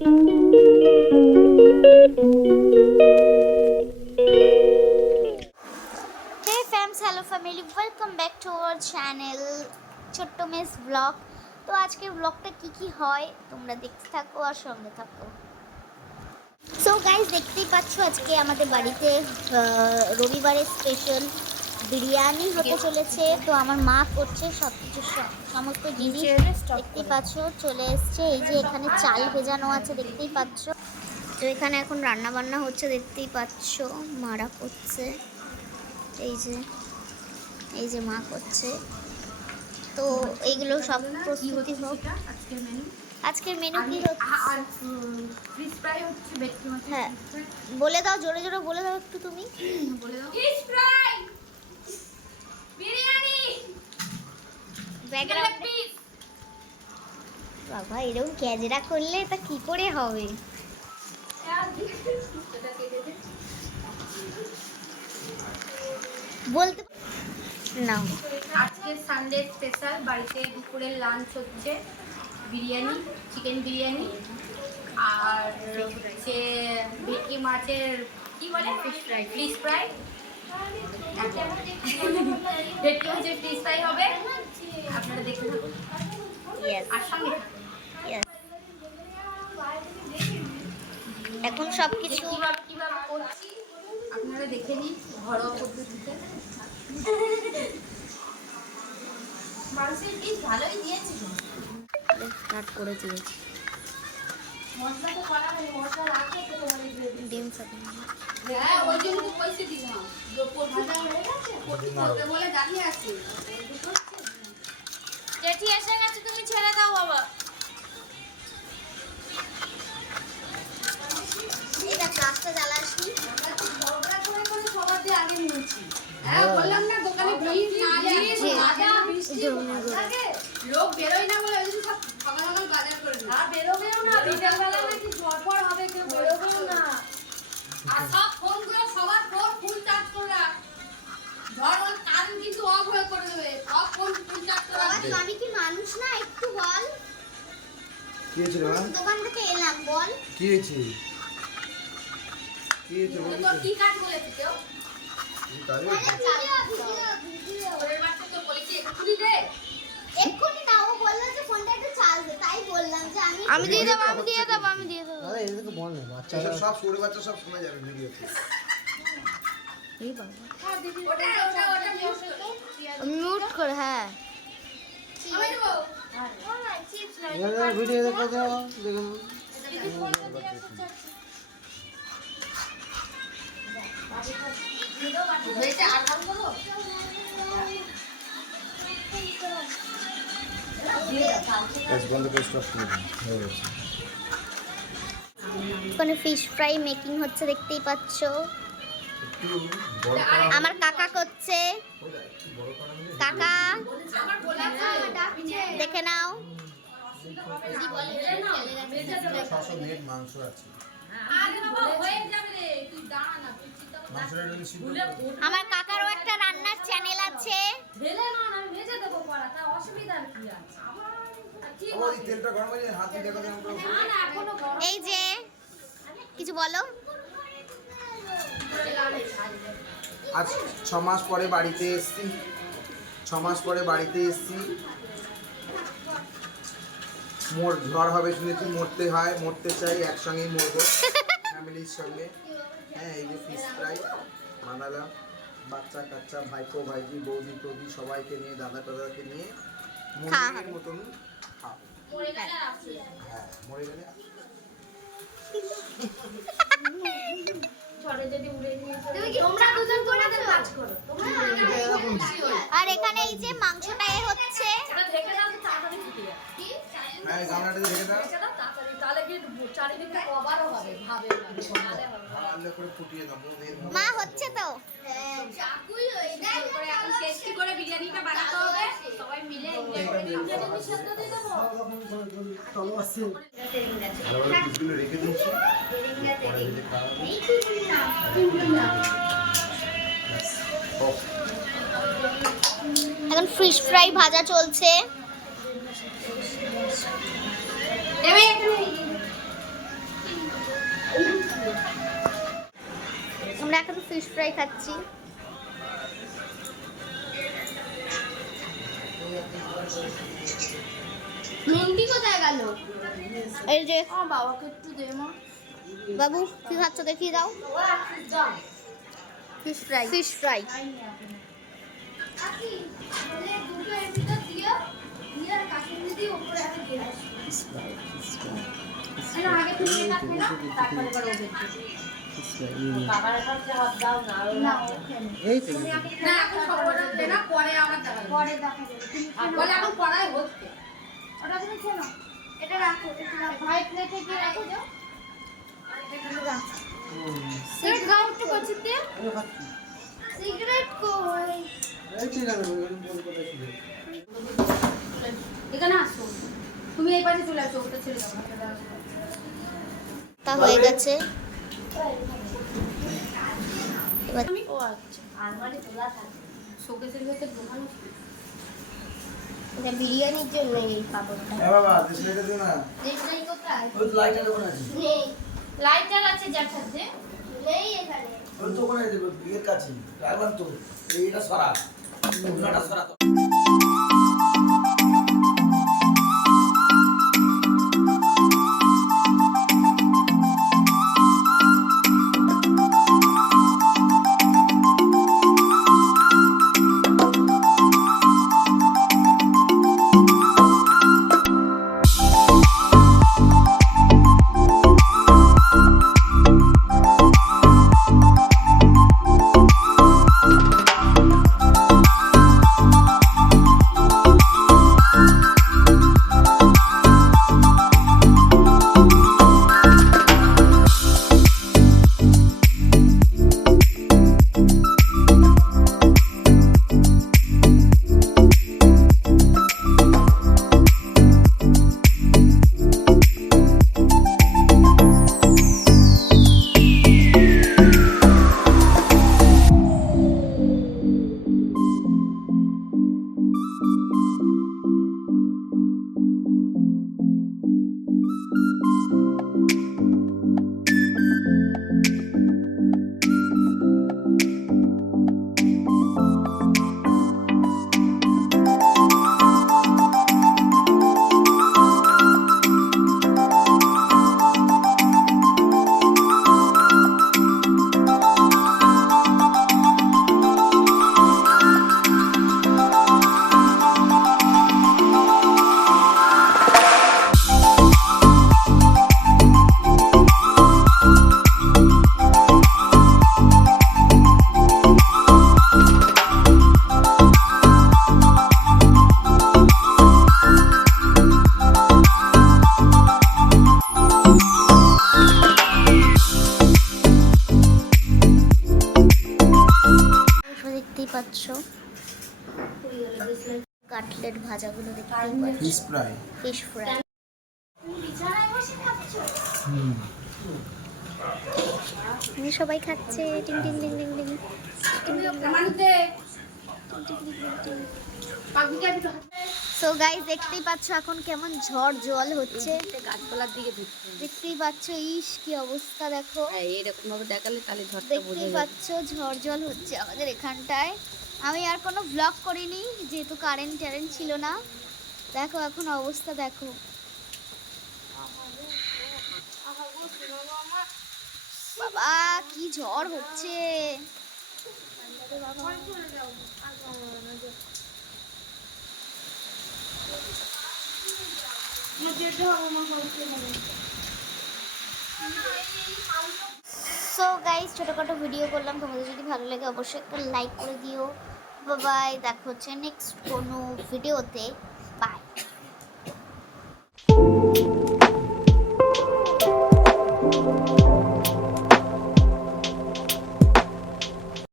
Hello family, welcome back to our channel ছোট্ট miss blog. তো আজকের ব্লগটা কি হয় তোমরা দেখতে থাকো আর সঙ্গে থাকো। সো গাইস, দেখতেই পাচ্ছ আজকে আমাদের বাড়িতে রবিবারের স্পেশাল বিরিয়ানি হতে চলেছে। তো আমার মা করছে সব কিছু, সমস্ত জিনিস দেখতেই পাচ্ছ চলে এসছে। এই যে এখানে চাল ভেজানো আছে দেখতেই পাচ্ছ। তো এখানে এখন রান্না বান্না হচ্ছে দেখতেই পাচ্ছ, মারা করছে। এই যে মা করছে। তো এইগুলো সব প্রস্তুতি হোক। আজকের মেনু কি হচ্ছে? ফিশ ফ্রাই হচ্ছে, ভেটকি মাছ। হ্যাঁ, বলে দাও, জোরে জোরে বলে দাও একটু তুমি। বলে দাও। Fish fry, biryani, background piece. বাবা, এরকম ক্যাজেরা করলে তা কি করে হবে? বলতে না। আজকে সানডে স্পেশাল বাড়িতে দুপুরের লাঞ্চ হচ্ছে বিরিয়ানি, চিকেন বিরিয়ানি আর হচ্ছে ভেটকি মাছের কি বলে ফিশ ফ্রাই। ভেটকি মাছের ফিশ ফ্রাই হবে, আপনারা দেখে থাকুন। আর সঙ্গে এখন সবকিছু কিভাবে করছি আপনারা দেখে নিন ঘরোয়া পদ্ধতিতে। মানুষের পিস ভালোই দিয়েছে, স্টার্ট করে দিয়েছি। মশলা তো করা হয়নি, মশলা রাখে তো তোমার ডিম সাথে। হ্যাঁ, ওই জন্য তো পয়সা দিলাম। ভাজা হয়ে গেছে, করতে বলে দাঁড়িয়ে আছি। জেঠি এসে গেছে, তুমি ছেড়ে দাও বাবা। এটা কাজটা জ্বালাসনি। আমরা তো ঝগড়া করে করে সবার দিয়ে আগে নিয়েছি। হ্যাঁ, বললাম না দোকানে ভিড় না লাগে, লোক বেরোয় না বলে ওই জন্য সব সকাল সকাল বাজার করে না। বেরোবেও না, বিকেলবেলা নাকি ঝড়পড় হবে, কেউ বেরোবেও না। আর সব ফোনগুলো সবার ফোন ফুল চার্জ করে রাখ। ঝড় হলে কারেন্ট কিন্তু অফ হয়ে করে দেবে, সব ফোন ফুল চার্জ করে রাখ। আমি কি মানুষ না? একটু বল কি হয়েছে রে? দোকান থেকে এলাম, বল কি হয়েছে? কি হয়েছে বল? তোর কি কাজ বলেছে কেউ? তাই ওরে বাচ্চা তো বলেছি এক্ষুনি দে। এক্ষুনি না, ও বললো যে ফোনটা একটু চার্জ দে, তাই বললাম যে আমি দিয়ে দেব। দাদা এদেরকে বল না, বাচ্চারা সব সরে বাচ্চা সব শোনা যাবে ভিডিওতে। এই বাবা ওটা মিউট করে। মিউট করে। হ্যাঁ, আমি দেবো। এরা ভিডিও দেখো তো, দেখুন হয়েছে আর ভালো করো। গ্যাস বন্ধ করে স্টপ করে দিন। হয়ে গেছে। ওখানে ফিশ ফ্রাই মেকিং হচ্ছে দেখতেই পাচ্ছ। একটু বড় করা আমার কাকা করছে। কাকা আমার বলা আছে দেখে নাও। 600 মিনিট মাংস আছে। আরে বাবা হয়ে যাবে রে, তুই দাঁড়া না, তুই চিন্তা কর। মাংসটা একটু সিদ্ধ আমার কাকারও একটা রান্নার চ্যানেল আছে। ঢেলে না, আমি ভেজে দেবো কড়া, তা অসুবিধা কি আছে? ঠিক ওই তেলটা গরম হয়ে যায়, হাত দিয়ে দেখো যেমন করে। না না, এখনো গরম। এই যে কিছু বলো। আজ 6 মাস পরে বাড়িতে এসেছি। 6 মাস পরে বাড়িতে এসেছি। ঝড় হবে শুনেছি, মরতে হয়, মরতে চাই, একসঙ্গেই মরবো ফ্যামিলির সঙ্গে। হ্যাঁ, এই যে ফিশ ফ্রাই বানালাম, বাচ্চা কাচ্চা, ভাইপো ভাইজি, বৌদি টৌদি সবাইকে নিয়ে, দাদা টাদাকে নিয়ে মুরগির মতন খাবো। মরে গেলে আর আসবে না। হ্যাঁ, মরে গেলে ঝড়ে যদি উড়ে নিয়ে চলে যায়। তোমরা দুজন তোমাদের কাজ করো। আর এখানে এই যে মাংসটা হচ্ছে। এটা ঢেকে দাও, তাড়াতাড়ি ফুটে যাবে। কি? হ্যাঁ, এই গামলাটা রেখে দাও, ঢেকে দাও তাড়াতাড়ি, তাহলে কি চারিদিকে কভারও হবে, ভাবে ভাবে হবে। ভালো করে ফুটিয়ে দাও মুখের মা হচ্ছে তো। চাকুই ওই দেখ করে এখন টেস্টি করে বিরিয়ানিটা বানাতে হবে, সবাই মিলে এনজয় করে বিরিয়ানি সেদ্ধ দিয়ে দেবো। চলো আসছে। ভালো করে পিসগুলো রেখে দিচ্ছি, পরে যদি খাওয়া এখন ফিশ ফ্রাই ভাজা চলছে। এখন ফিশ ফ্রাই খাচ্ছি। মিন্টি কোথায় গেল? এই যে আমার বাবাকে একটু দে মা। বাবু কি খাচ্ছ দেখিয়ে দাও। Fish fry. Fish fry. দুটো এর ভিতর দিয়ে দিয়ে আর কাশ্মীরি দিয়ে উপরে একটা দিয়ে আসি। আগে তুমি কাটবে না তারপরে এবার ওদের বাবার কাছে হাত দাও না। না এই তো না এখন সবটা দে না, পরে আবার দেখা যাবে। পরে দেখা যাবে। বলে এখন কড়াই হচ্ছে। ওটা তুমি খেলো। এটা রাখো, এটা ভাই প্লেটে কি রাখো যাও। এটা রাখো। সিগারেট খাও একটু বসিতে। সিগারেট কই? এই ঠিক আছে বলুন কথা ছিল। এখানে আসো। তুমি এই পাশে চলে আসো, ওটা ছেড়ে দাও। তা হয়ে গেছে। এবার ও আচ্ছা। আলমারি খোলা থাকে। শোকেসের ভেতর ঢোকানো। এটা বিরিয়ানির জন্য এই পাপড়টা। এ বাবা দেশে দিও না। দেশলাই কোথায়? ওই লাইটটা দোকান আছে। নেই লাইটার আছে জ্যাঠাতে। নেই এখানে। ওই তো ওখানে দেব বিয়ের কাছে। রাখলাম তো। এইটা সরা। ওটা সরা তো। পাচ্ছ কাটলেট ভাজাগুলো দেখতে ফিশ ফ্রাই। Fish fry. সবাই খাচ্ছে টিং টিং টিং টিং টিং সো গাইস দেখতেই পাচ্ছ এখন কেমন ঝড় জল হচ্ছে গাছপালার দিকে দেখতেই পাচ্ছ ইস কি অবস্থা দেখো এরকম ভাবে দেখালে তাহলে ঝড়টা দেখতেই পাচ্ছ ঝড় জল হচ্ছে আমাদের এখানটায় আমি আর কোনো ব্লগ করিনি যেহেতু কারেন্ট ছিল না দেখো এখন অবস্থা দেখো বাবা কি ঝড় হচ্ছে সো গাইস ছোটখাটো ভিডিও করলাম তোমাদের যদি ভালো লাগে অবশ্যই একটা লাইক করে দিও বাই দেখা হচ্ছে নেক্সট কোনো ভিডিওতে বাই